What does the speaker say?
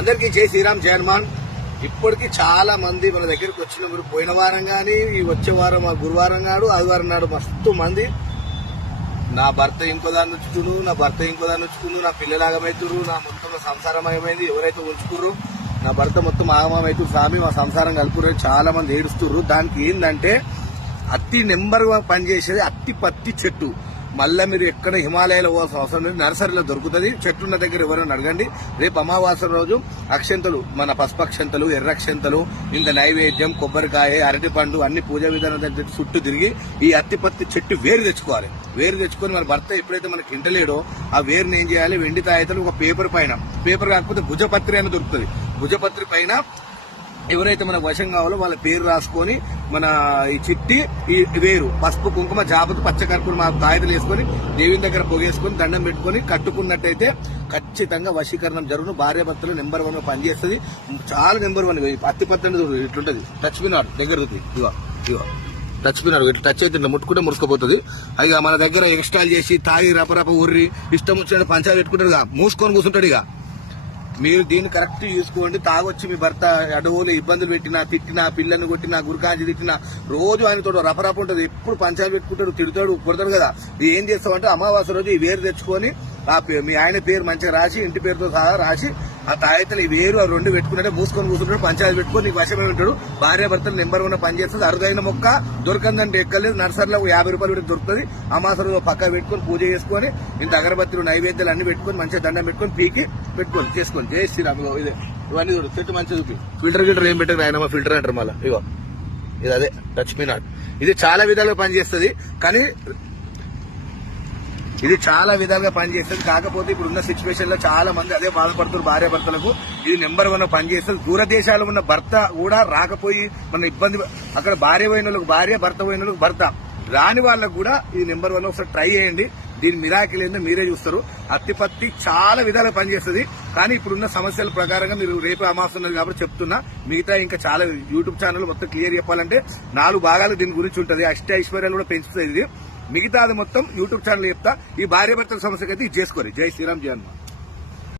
అందరికీ జై శ్రీరామ్, జై హనుమాన్. ఇప్పటికి చాలా మంది మన దగ్గరికి వచ్చిన మీరు పోయిన వారం కానీ వచ్చే వారం గురువారం నాడు ఆదివారం నాడు మస్తు మంది నా భర్త ఇంకో దాన్ని ఉంచుతున్నారు, నా భర్త ఇంకో దాన్ని ఉంచుకున్నారు, నా పిల్లలు ఆగమవుతున్నారు, నా మొత్తం సంసారం ఏమైంది, ఎవరైతే ఉంచుకున్నారు నా భర్త మొత్తం ఆగమవుతారు స్వామి, మా సంసారం కలుపురు చాలా మంది ఏడుస్తున్నారు. దానికి ఏంటంటే అతి నెంబర్ పనిచేసేది అత్తి పత్తి చెట్టు. మళ్ళీ మీరు ఎక్కడ హిమాలయాలో పోవాల్సిన అవసరం లేదు, నర్సరీలో దొరుకుతుంది. చెట్టున్న దగ్గర ఎవరైనా అడగండి. రేపు అమావాస్య రోజు అక్షంతలు, మన పసుపు అక్షంతలు, ఎర్రక్షంతలు, ఇంకా నైవేద్యం, కొబ్బరికాయ, అరటిపండు అన్ని పూజా విధానం దగ్గర చుట్టూ తిరిగి ఈ అత్తిపత్తి చెట్టు వేరు తెచ్చుకోవాలి. వేరు తెచ్చుకొని మన భర్త ఎప్పుడైతే మనకి ఇంటలేడో ఆ వేరుని ఏం చేయాలి, వెండి తాయితలు ఒక పేపర్ పైన, పేపర్ కాకపోతే భుజపత్రి అని దొరుకుతుంది, భుజపత్రి పైన ఎవరైతే మనకు వశం కావాలో వాళ్ళ పేరు రాసుకొని మన ఈ చిట్టి, ఈ వేరు, పసుపు, కుంకుమ, జాబతు, పచ్చకర్పూరం మా తాయితలు వేసుకొని దేవుని దగ్గర పొగేసుకొని దండం పెట్టుకొని కట్టుకున్నట్టయితే ఖచ్చితంగా వశీకరణం జరుగును. భార్యాభర్తలు నెంబర్ 1 గా పనిచేస్తుంది. చాలా నెంబర్ 1 అత్తిపత్తి ఇట్లుంటది. టచ్ పినార్ దగ్గర ఇగో టచ్ పినార్ ఇట్లా టచ్ అయితే ముట్టుకుంటే మురుసుకుపోతుంది. ఇక మన దగ్గర ఎక్స్ట్రాల్ చేసి తాగి రపరప ఉర్రి ఇష్టం వచ్చిన పంచాలు పెట్టుకుంటాడు, మూసుకొని కూర్చుంటాడు. ఇక మీరు దీన్ని కరెక్ట్ చూసుకోండి. తాగొచ్చి మీ భర్త అడవులు ఇబ్బందులు పెట్టినా, తిట్టినా, పిల్లల్ని కొట్టినా, గురికాంచి తిట్టినా, రోజు ఆయనతో రపరప ఉంటుంది. ఎప్పుడు పంచాలు పెట్టుకుంటాడు, తిడతాడు, కొడతాడు కదా. ఏం చేస్తామంటే అమావాస్య రోజు ఈ వేరు తెచ్చుకొని మీ ఆయన పేరు మంచిగా రాసి, ఇంటి పేరుతో సహా రాసి, ఆ తాయితలు ఈ వేరు ఆ 2 పెట్టుకుంటే మూసుకొని కూర్చుంటాడు, పంచాయతీ పెట్టుకొని నీకు వశమే ఉంటాడు. భార్య భర్తలు నెంబర్ 1 పనిచేస్తుంది. అరుదైన మొక్క దొరకందంటే ఎక్కలేదు, నర్సరీలో 50 రూపాయలు పెట్టి దొరుకుతుంది. అమావాస్య రోజు పక్క పెట్టుకొని పూజ చేసుకొని ఇంత అగరబత్తులు, నైవేద్యాలు అన్ని పెట్టుకొని మంచిగా దండం పెట్టుకొని పీకి పెట్టుకొని చేసుకోండి. జై శ్రీరామ్. ఇదే ఇవన్నీ చూడు, చెట్టు మంచిగా చూపి. ఫిల్టర్ ఏం పెట్టారు ఆయన, ఫిల్టర్ అంటారు మళ్ళీ. ఇగో ఇది అదే టచ్ మీ నాట్. ఇది చాలా విధాలుగా పనిచేస్తుంది, కానీ ఇది చాలా విధాలుగా పనిచేస్తుంది. కాకపోతే ఇప్పుడున్న సిచ్యువేషన్ లో చాలా మంది అదే బాధపడుతున్నారు. భార్య భర్తలకు ఇది నెంబర్ 1 పనిచేస్తుంది. దూరదేశాలు ఉన్న భర్త కూడా రాకపోయి మన ఇబ్బంది, అక్కడ భార్య పోయిన వాళ్ళకి భార్య, భర్త పోయిన వాళ్ళకి భర్త, రాని వాళ్ళకు కూడా ఇది నెంబర్ 1 ఒకసారి ట్రై చేయండి. దీని మిరాకిల్ ఏందో మీరే చూస్తారు. అత్తిపత్తి చాలా విధాలుగా పనిచేస్తుంది. కానీ ఇప్పుడున్న సమస్యల ప్రకారంగా మీరు రేపు అమావాస్య ఉన్నది కాబట్టి చెప్తున్నా. మిగతా ఇంకా చాలా యూట్యూబ్ ఛానల్ మొత్తం క్లియర్ చెప్పాలంటే 4 భాగాలు దీని గురించి ఉంటుంది. ఐశ్వర్యాలు కూడా పెంచుతుంది ఇది. మిగతాది మొత్తం యూట్యూబ్ ఛానల్ చెప్తా. ఈ భార్య భర్తల సమస్యకైతే ఇది చేసుకోరు. జై శ్రీరామ్, జై హనుమాన్.